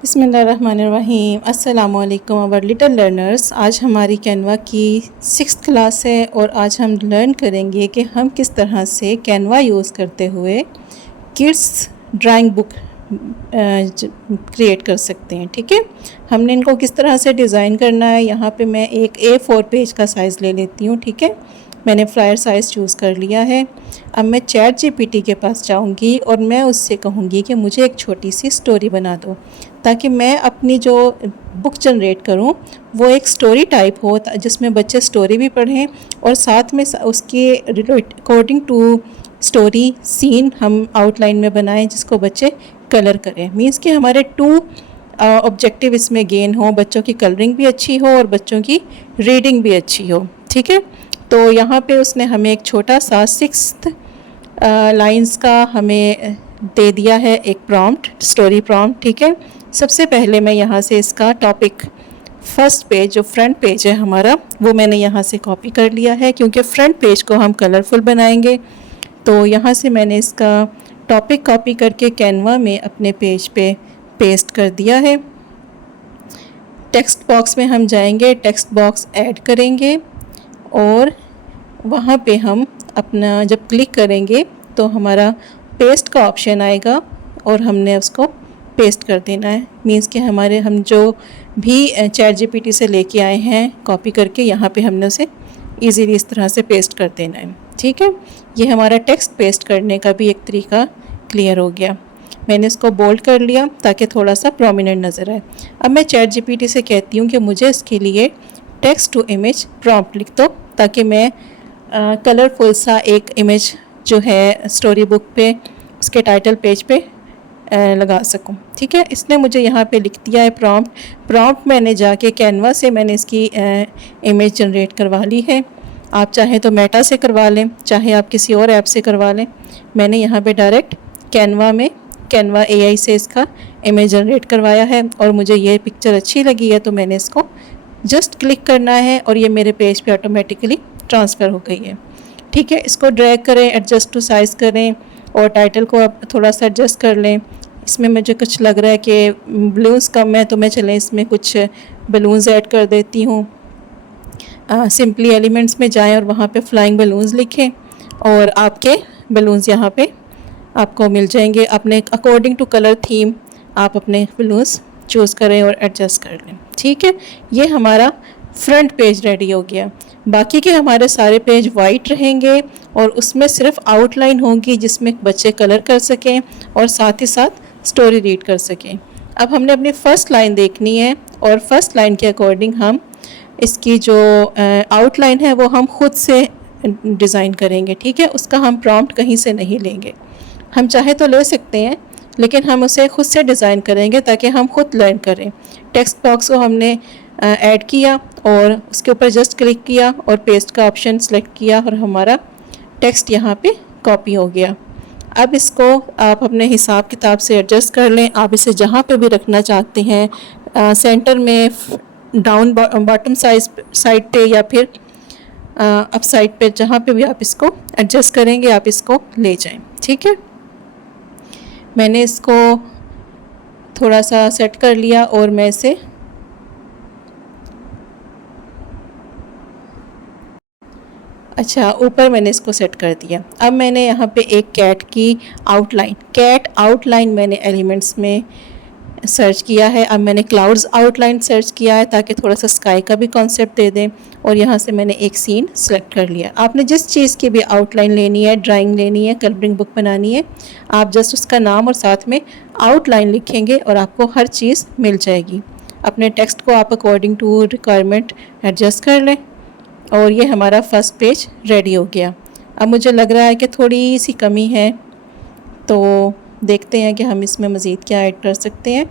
बिस्मिल्लाहिर्रहमानिर्रहीम। अस्सलामुअलैकुम our little learners. आज हमारी कैनवा की 6th क्लास है और आज हम लर्न करेंगे कि हम किस तरह से कैनवा यूज़ करते हुए किड्स ड्राइंग बुक क्रिएट कर सकते हैं। ठीक है, हमने इनको किस तरह से डिज़ाइन करना है। यहाँ पे मैं एक A4 पेज का साइज़ ले लेती हूँ। ठीक है, मैंने फ्लायर साइज़ चूज़ कर लिया है। अब मैं चैट जीपीटी के पास जाऊँगी और मैं उससे कहूँगी कि मुझे एक छोटी सी स्टोरी बना दो, ताकि मैं अपनी जो बुक जनरेट करूँ वो एक स्टोरी टाइप हो जिसमें बच्चे स्टोरी भी पढ़ें और साथ में उसके अकॉर्डिंग टू स्टोरी सीन हम आउटलाइन में बनाएं जिसको बच्चे कलर करें। मींस कि हमारे 2 ऑब्जेक्टिव इसमें गेन हो, बच्चों की कलरिंग भी अच्छी हो और बच्चों की रीडिंग भी अच्छी हो। ठीक है, तो यहाँ पे उसने हमें एक छोटा सा 6th लाइंस का हमें दे दिया है एक प्रॉम्प्ट, स्टोरी प्रॉम्प्ट। ठीक है, सबसे पहले मैं यहाँ से इसका टॉपिक फर्स्ट पेज जो फ्रंट पेज है हमारा वो मैंने यहाँ से कॉपी कर लिया है, क्योंकि फ्रंट पेज को हम कलरफुल बनाएंगे। तो यहाँ से मैंने इसका टॉपिक कॉपी करके कैनवा में अपने पेज पे पेस्ट कर दिया है। टेक्स्ट बॉक्स में हम जाएंगे, टेक्स्ट बॉक्स ऐड करेंगे और वहाँ पे हम अपना जब क्लिक करेंगे तो हमारा पेस्ट का ऑप्शन आएगा और हमने उसको पेस्ट कर देना है। मींस कि हम जो भी चैट जीपीटी से लेके आए हैं कॉपी करके यहाँ पे हमने उसे इजीली इस तरह से पेस्ट कर देना है। ठीक है, ये हमारा टेक्स्ट पेस्ट करने का भी एक तरीका क्लियर हो गया। मैंने इसको बोल्ड कर लिया ताकि थोड़ा सा प्रोमिनेंट नज़र आए। अब मैं चैट जीपीटी से कहती हूँ कि मुझे इसके लिए टेक्स्ट टू इमेज प्रॉम्प्ट लिख दो, ताकि मैं कलरफुल सा एक इमेज जो है स्टोरी बुक पे उसके टाइटल पेज पे लगा सकूं। ठीक है, इसने मुझे यहाँ पे लिख दिया है प्रॉम्प्ट मैंने जाके कैनवा से मैंने इसकी इमेज जनरेट करवा ली है। आप चाहें तो मेटा से करवा लें, चाहे आप किसी और ऐप से करवा लें। मैंने यहाँ पे डायरेक्ट कैनवा AI से इसका इमेज जनरेट करवाया है और मुझे ये पिक्चर अच्छी लगी है तो मैंने इसको जस्ट क्लिक करना है और ये मेरे पेज पे ऑटोमेटिकली ट्रांसफ़र हो गई है। ठीक है, इसको ड्रैग करें, एडजस्ट टू साइज़ करें और टाइटल को आप थोड़ा सा एडजस्ट कर लें। इसमें मुझे कुछ लग रहा है कि बलून्स कम है तो मैं चलें इसमें कुछ बलून्स ऐड कर देती हूँ। सिंपली एलिमेंट्स में जाएं और वहाँ पे फ्लाइंग बलून्स लिखें और आपके बलून्स यहाँ पे आपको मिल जाएंगे। अपने अकॉर्डिंग टू कलर थीम आप अपने बलून्स चूज़ करें और एडजस्ट कर लें। ठीक है, ये हमारा फ्रंट पेज रेडी हो गया। बाकी के हमारे सारे पेज वाइट रहेंगे और उसमें सिर्फ आउटलाइन होगी जिसमें बच्चे कलर कर सकें और साथ ही साथ स्टोरी रीड कर सकें। अब हमने अपनी फ़र्स्ट लाइन देखनी है और फर्स्ट लाइन के अकॉर्डिंग हम इसकी जो आउटलाइन है वो हम खुद से डिज़ाइन करेंगे। ठीक है, उसका हम प्रॉम्प्ट कहीं से नहीं लेंगे। हम चाहे तो ले सकते हैं लेकिन हम उसे खुद से डिज़ाइन करेंगे ताकि हम खुद लर्न करें। टेक्स्ट बॉक्स को हमने ऐड किया और उसके ऊपर जस्ट क्लिक किया और पेस्ट का ऑप्शन सेलेक्ट किया और हमारा टेक्स्ट यहाँ पे कॉपी हो गया। अब इसको आप अपने हिसाब किताब से एडजस्ट कर लें। आप इसे जहाँ पे भी रखना चाहते हैं, सेंटर में, डाउन बॉटम साइड पे या फिर अप साइड पे, जहाँ पे भी आप इसको एडजस्ट करेंगे आप इसको ले जाएं। ठीक है, मैंने इसको थोड़ा सा सेट कर लिया और मैं इसे ऊपर मैंने इसको सेट कर दिया। अब मैंने यहाँ पे एक कैट आउटलाइन मैंने एलिमेंट्स में सर्च किया है। अब मैंने क्लाउड्स आउटलाइन सर्च किया है ताकि थोड़ा सा स्काई का भी कॉन्सेप्ट दे दें और यहाँ से मैंने एक सीन सेलेक्ट कर लिया। आपने जिस चीज़ की भी आउटलाइन लेनी है, ड्राइंग लेनी है, कलरिंग बुक बनानी है, आप जस्ट उसका नाम और साथ में आउटलाइन लिखेंगे और आपको हर चीज़ मिल जाएगी। अपने टेक्स्ट को आप अकॉर्डिंग टू रिक्वायरमेंट एडजस्ट कर लें और ये हमारा फर्स्ट पेज रेडी हो गया। अब मुझे लग रहा है कि थोड़ी सी कमी है तो देखते हैं कि हम इसमें मज़ीद क्या ऐड कर सकते हैं।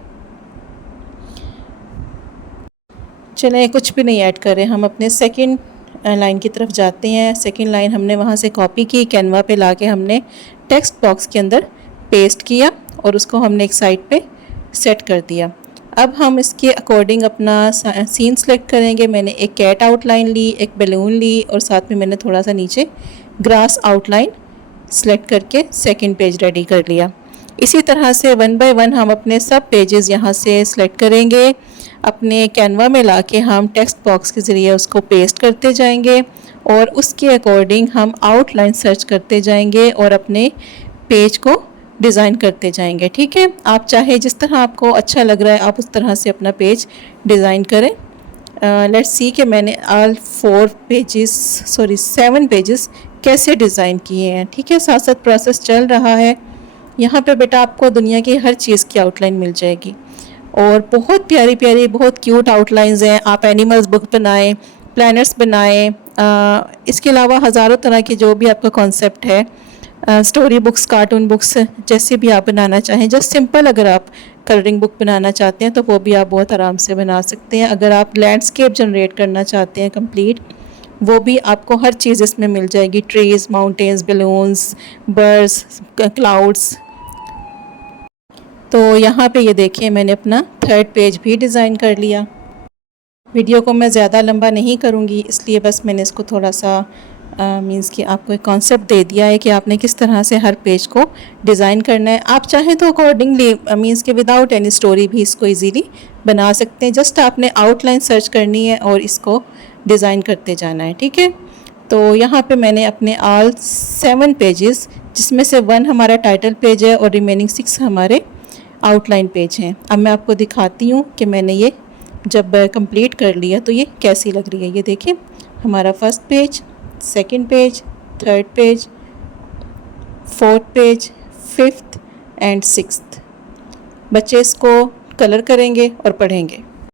चलें, कुछ भी नहीं ऐड करें, हम अपने सेकंड लाइन की तरफ जाते हैं। सेकंड लाइन हमने वहाँ से कॉपी की, कैनवा पे लाके हमने टेक्स्ट बॉक्स के अंदर पेस्ट किया और उसको हमने एक साइड पे सेट कर दिया। अब हम इसके अकॉर्डिंग अपना सीन सेलेक्ट करेंगे। मैंने एक कैट आउटलाइन ली, एक बैलून ली और साथ में मैंने थोड़ा सा नीचे ग्रास आउटलाइन सेलेक्ट करके सेकंड पेज रेडी कर लिया। इसी तरह से वन बाय वन हम अपने सब पेजेस यहाँ से सिलेक्ट करेंगे। अपने कैनवा में लाके हम टेक्स्ट बॉक्स के ज़रिए उसको पेस्ट करते जाएंगे और उसके अकॉर्डिंग हम आउटलाइन सर्च करते जाएंगे और अपने पेज को डिज़ाइन करते जाएंगे। ठीक है, आप चाहे जिस तरह आपको अच्छा लग रहा है आप उस तरह से अपना पेज डिज़ाइन करें। लेट्स सी कि मैंने ऑल 7 पेजेस कैसे डिज़ाइन किए हैं। ठीक है, साथ साथ प्रोसेस चल रहा है। यहाँ पे बेटा आपको दुनिया की हर चीज़ की आउटलाइन मिल जाएगी और बहुत प्यारी प्यारी बहुत क्यूट आउटलाइंस हैं। आप एनिमल्स बुक बनाएं, प्लैनेट्स बनाएं, इसके अलावा हज़ारों तरह की जो भी आपका कॉन्सेप्ट है, स्टोरी बुक्स, कार्टून बुक्स, जैसे भी आप बनाना चाहें। जस्ट सिंपल अगर आप कलरिंग बुक बनाना चाहते हैं तो वो भी आप बहुत आराम से बना सकते हैं। अगर आप लैंडस्केप जनरेट करना चाहते हैं कंप्लीट, वो भी आपको हर चीज़ इसमें मिल जाएगी। Trees, mountains, balloons, birds, clouds. तो यहाँ पे ये देखिए मैंने अपना 3rd पेज भी डिज़ाइन कर लिया। वीडियो को मैं ज़्यादा लंबा नहीं करूँगी, इसलिए बस मैंने इसको थोड़ा सा मींस कि आपको एक कॉन्सेप्ट दे दिया है कि आपने किस तरह से हर पेज को डिज़ाइन करना है। आप चाहें तो अकॉर्डिंगली मींस कि विदाउट एनी स्टोरी भी इसको इजीली बना सकते हैं। जस्ट आपने आउटलाइन सर्च करनी है और इसको डिज़ाइन करते जाना है। ठीक है, तो यहाँ पे मैंने अपने ऑल 7 पेजेस, जिसमें से 1 हमारा टाइटल पेज है और रिमेनिंग 6 हमारे आउटलाइन पेज हैं। अब मैं आपको दिखाती हूँ कि मैंने ये जब कंप्लीट कर लिया तो ये कैसी लग रही है। ये देखिए हमारा 1st page, 2nd page, 3rd page, 4th page, 5th and 6th। बच्चे इसको कलर करेंगे और पढ़ेंगे।